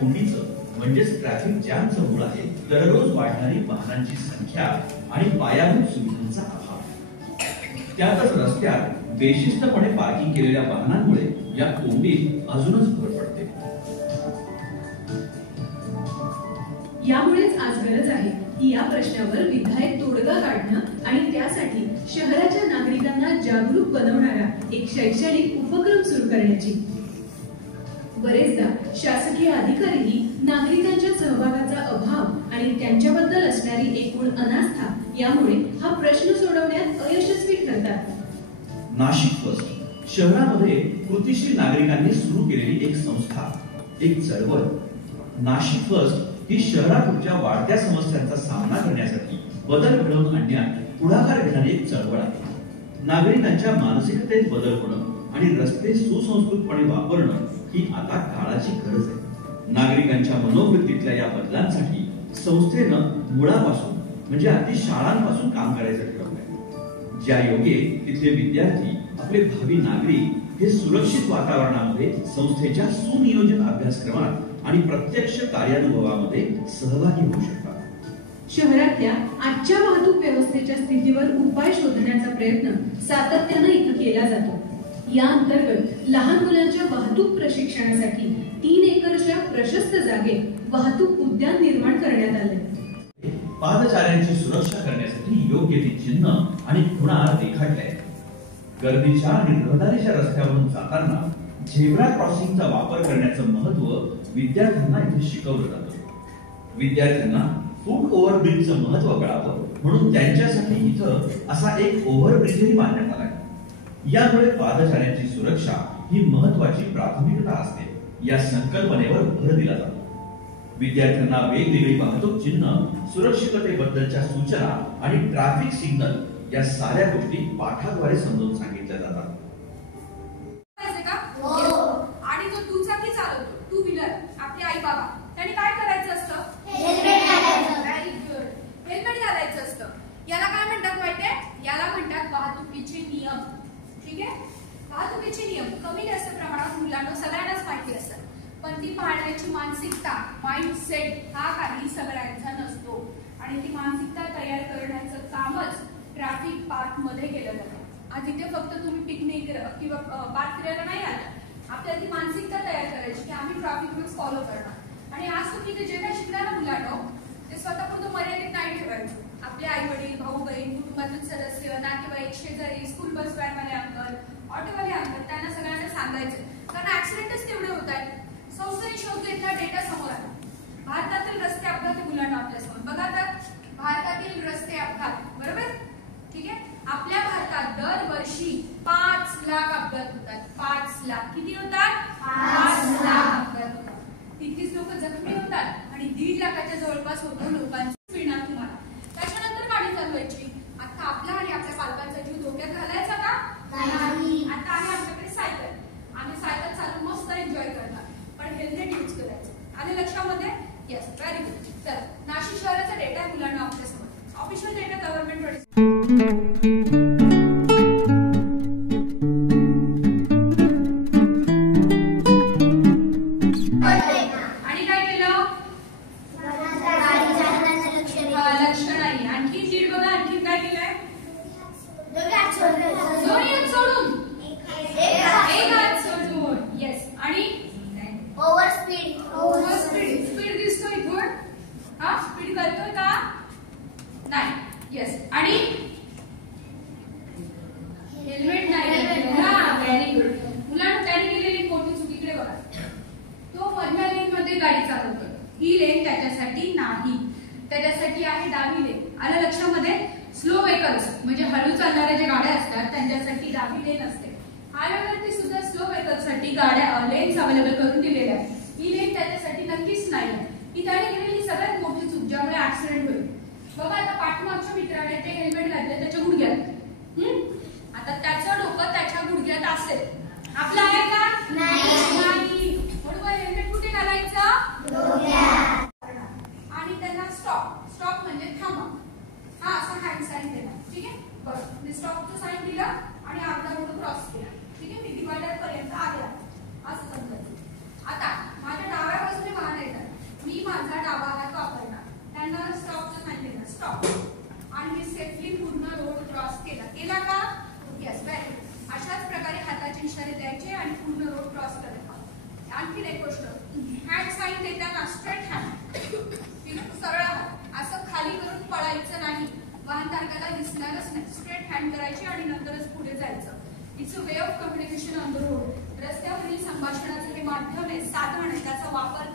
कोंडीचं म्हणजेच ट्रॅफिक जॅमचं मूळ आहे दररोज वाढणारी वाहनांची संख्या आणि पायाभूत सुविधांचा अभाव. त्यातच रस्त्यात बेशिस्तपणे पार्किंग केलेल्या वाहनांमुळे या कोंडीत अजूनच भर पडते. यामुळेच आज गरज आहे की या प्रश्नावर विधायक तोडगा काढणं आणि त्यासाठी शहराच्या नागरिकांना जागरूक बनवणारा एक शैक्षणिक उपक्रम सुरू करण्याची. बरेचदा शासकीय अधिकारीही नागरिकांच्या सहभागाचा अभाव आणि त्यांच्याबद्दल असणारी एकूण अनास्था यामुळे हा प्रश्न सोडवण्यात अयशस्वी ठरतात. नाशिक फर्स्ट शहरामध्ये कृतीशील नागरिकांनी सुरू केलेली एक संस्था, एक चळवळ. नाशिक फर्स्ट ही शहरापुढच्या वाढत्या समस्यांचा सामना करण्यासाठी बदल घडवून आणण्यात पुढाकार घेणारी एक चळवळ आहे. नागरिकांच्या मानसिकतेत बदल होणं आणि रस्ते सुसंस्कृतपणे वापरणं ही आता काळाची गरज आहे. नागरिकांच्या मनोवृत्तीतल्या या बदलांसाठी संस्थेनं मुळापासून म्हणजे अगदी शाळांपासून काम करायचं ठरवलंय. ज्या योगे तिथले विद्यार्थी, आपले भावी नागरिक हे सुरक्षित वातावरणामध्ये संस्थेच्या सुनियोजित अभ्यासक्रमात आणि प्रत्यक्ष कार्यानुभवामध्ये सहभागी होऊ शकतात. शहरातल्या आजच्या वाहतूक व्यवस्थेच्या स्थितीवर उपाय शोधण्याचा प्रयत्न सातत्यानं इथं केला जातो. या अंतर्गत लहान मुलांच्या वाहतूक प्रशिक्षणासाठी 3 एकरच्या प्रशस्त जागेत वाहतूक उद्यान निर्माण करण्यात आले. पादचाऱ्यांची सुरक्षा करण्यासाठी योग्य ती चिन्ह आणि खुणा रेखाटल्या. गर्दीच्या आणि रहदारीच्या रस्त्यावरून जाताना झेब्रा क्रॉसिंगचा वापर करण्याचं महत्त्व विद्यार्थ्यांना इथे शिकवलं जातं. विद्यार्थ्यांना फूट ओव्हरब्रिजचं महत्त्व कळावं म्हणून त्यांच्यासाठी इथं असा एक ओव्हरब्रिजही बांधण्यात आलाय. यामुळे पादचाऱ्यांची सुरक्षा ही महत्त्वाची प्राथमिकता असते या संकल्पनेवर भर दिला जातो. विद्यार्थ्यांना वेगवेगळी वाहतूक चिन्ह, सुरक्षिततेबद्दलच्या सूचना आणि ट्रॅफिक सिग्नल या साऱ्या गोष्टी पाठाद्वारे समजावून सांगितल्या जातात. आणि जो दुचाकी चालवतो, टू व्हीलर, आपले आई बाबा, त्यांनी काय करायचं असतं? हेल्मेट घालायचं. व्हेरी गुड, हेल्मेट घालायचं असतं. याला काय म्हणतात माहितीये? याला म्हणतात वाहतुकीचे नियम. ठीक आहे, वाहतुकीचे नियम कमी जास्त प्रमाणात मुलांना सगळ्यांनाच माहिती असतात, पण ती पाळण्याची मानसिकता, माइंडसेट हा काही सगळ्यांचा नसतो आणि ती मानसिकता तयार करण्याचं कामच ट्रॅफिक पार्क मध्ये केलं जातं. आज इथे फक्त तुम्ही पिकनिक किंवा पार्क फिरायला नाही आला, आपल्याला ती मानसिकता तयार करायची की आम्ही ट्रॅफिक रूल्स फॉलो करणार. आणि आज तुम्ही इथे जे काही शिकणार मुलांना ते स्वतःपुरतं मर्यादित नाही ठेवायचं. आपले आई वडील, भाऊ बहीण, कुटुंबातील सदस्य, नातेवाईक, शेजारी, स्कूल बस व्हॅनवाले अंकल, ऑटोवाले अंकल, त्यांना सगळ्यांना सांगायचं, कारण ऍक्सिडेंटच तेवढे होत आहेत. संस्थेने शोध घेतला, डेटा समोर आला. भारतातील रस्ते अपघात मुलांना आपल्यासमोर बघा. तर भारतातील रस्ते अपघात, बरोबर, ठीक आहे, आपल्या भारतात दरवर्षी 5 लाख अपघात होतात. 5 लाख किती होतात? 5 लाख अपघात होतात. 33 लोक जखमी होतात आणि 1.5 लाखाच्या जवळपास होतो लोकांची पिणार तुम्हाला. त्याच्यानंतर गाडी चालवायची. आता आपला आणि आपल्या पालकांचा जीव धोक्यात घालायचा का? नाही. आता आहे आमच्याकडे सायकल, आम्ही सायकल चालवून मस्त एन्जॉय करणार, पण हेल्मेट यूज करायचं. आले लक्षामध्ये? Yes, very good. तर नाशिक शहराचा डेटा आहे मुलांना आपल्यासमोर. ऑफिशियल डेटा गव्हर्नमेंट ही लेन त्याच्यासाठी नाही, त्याच्यासाठी आहे डावी लेन. आलं लक्षामध्ये? स्लो व्हेकल्स म्हणजे हळू चालणाऱ्या ज्या गाड्या असतात त्यांच्यासाठी डावी लेन असते. हायवेवरती सुद्धा स्लो व्हेकल्ससाठी गाड्या लेन्स अवेलेबल करून दिलेल्या आहेत. ही लेन त्याच्यासाठी नक्कीच नाही. ही त्याने केलेली सगळ्यात मोठी चूक ज्यामुळे ऍक्सिडेंट होईल. बघा आता पाठीमागच्या मित्राने ते हेल्मेट घातले त्याच्या गुडघ्यात, आता त्याचं डोकं त्याच्या गुडघ्यात असेल, आपलं आहे का? नाही. म्हणून हेल्मेट कुठे घालायचं? आणि त्यांना स्टॉप, स्टॉप म्हणजे थांबा, हा असं हँड साईन दिला. ठीक आहे, बरं, मी स्टॉपचं साईन दिलं आणि अर्धा रोड क्रॉस केला. ठीक आहे, मी डिवायडर पर्यंत आले असं समजायचं. आता मध्ये द्यायचे आणि पूर्ण रोड क्रॉस करायचा. आणखी एक गोष्ट, हँड साईन देताना स्ट्रेट हँड, सरळ हात, असं खाली करून पळायचं नाही. वाहनधारकाला दिसणारच नाही. स्ट्रेट हँड करायची आणि नंतरच पुढे जायचं. It's a way of communication on the road. रस्त्यावरील संभाषणाचं हे माध्यम आहे, साधन आहे, त्याचा वापर